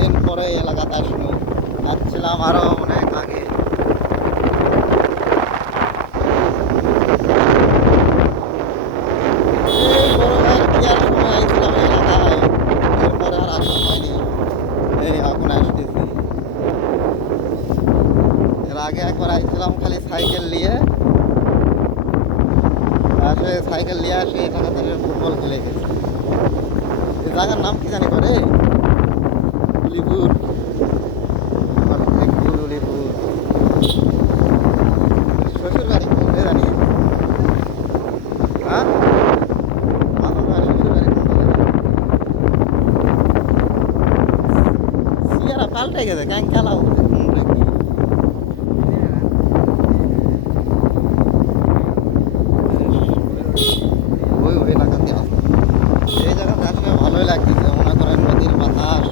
দিন পরে এলাকাতে আসলো, আসছিলাম আরো অনেক আগে। এই বড় ভাইয়ের বিয়ার সময় আইছিলাম এলাকায়, এরপরে আর আসা হয়নি। এই এখন আসতেছি। এর আগে একবার আইছিলাম খালি সাইকেল নিয়ে, আসে সাইকেল নিয়ে আসে এলাকা থেকে ফুটবল খেলে গেছে। এই জায়গার নাম কি জানি করে, উলিপুর, শেখপুর উলিপুর। শ্বশুর বাড়ি কোনটা জানি? হ্যাঁ, আমার ভাই শ্বশুর বাড়ি কোনটা জানি? সিয়ারা পাল্টে গেছে, ক্যাং খেলা হচ্ছে কোনটা কি? ওই ওই এলাকা দিয়ে আসছে। এই জায়গাতে আসলে ভালোই লাগতেছে, মনে করেন নদীর বাতাস।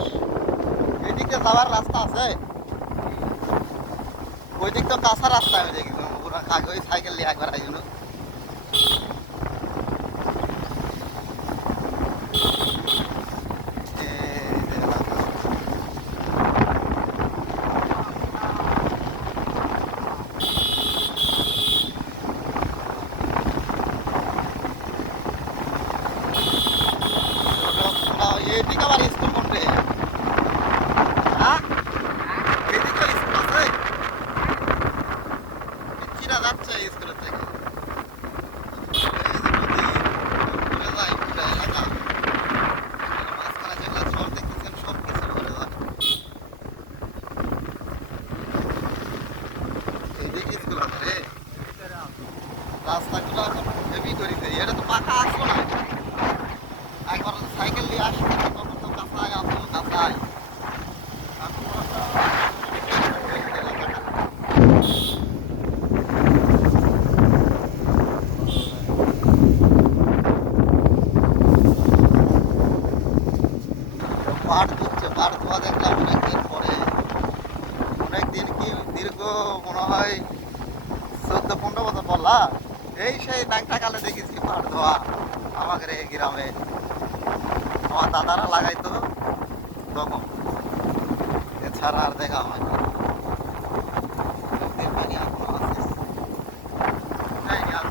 এদিকে যাওয়ার রাস্তা আছে, ওই দিক তো কাঁচা রাস্তা হয়ে যায়, কিন্তু আগে ওই সাইকেল নিয়ে একবার আইছিল। এদিকে আবার স্কুল কোনটে? হ্যাঁ, এদিকে স্কুল আছে, চিরা যাচ্ছে স্কুলের থেকে। রাস্তাগুলো এখন হেভি করেছে, এটা তো পাকা আসলো না। একবার সাইকেল নিয়ে আসলো তখন তো কাঁচায় আসলো, কাঁচায়। পাট ধুচ্ছে, পাট ধোয়া দেখলাম অনেকদিন পরে। অনেকদিন কি দীর্ঘ মনে হয় 14-15 বছর বললা, এই সেই নাংটাকালে দেখেছি পাট ধোয়া আমাদের এই গ্রামে। আমার দাদারা লাগাইতো তখন, এছাড়া আর দেখা হয়নি। নদীর পানি এখনো আছে, যাইনি আর।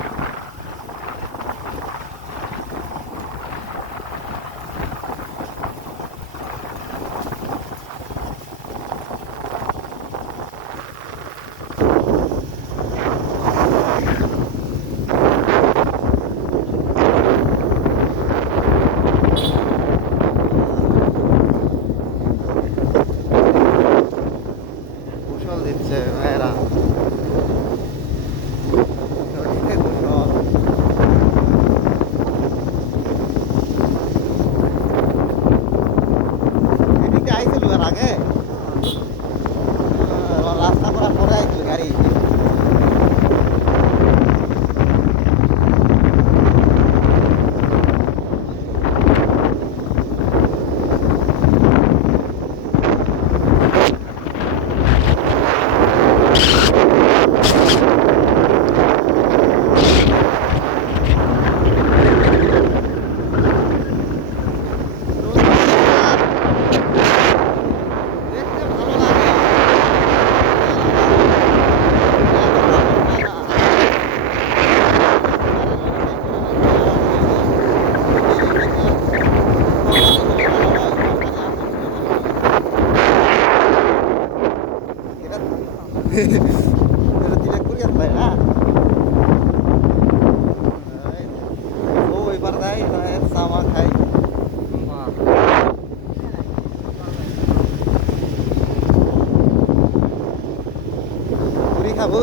কুশল দিচ্ছে ভাইয়েরা, নদীতে কুশল। এদিকে আইছিল এর আগে, রাস্তা করার পরে আইছিল গাড়ি। দেখতে ভালো লাগে। tidak kuriat lah ya. Oh, ibarat saya sama kayak puri খাবো।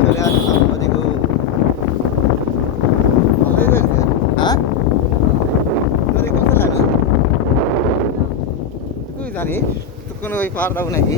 চলে আসলাম ওদিকেও, ভালোই লাগছে। হ্যাঁ, ওদিকে চলে আমি তুই জানিস, তুই কোনো ওই পার দাও নাকি?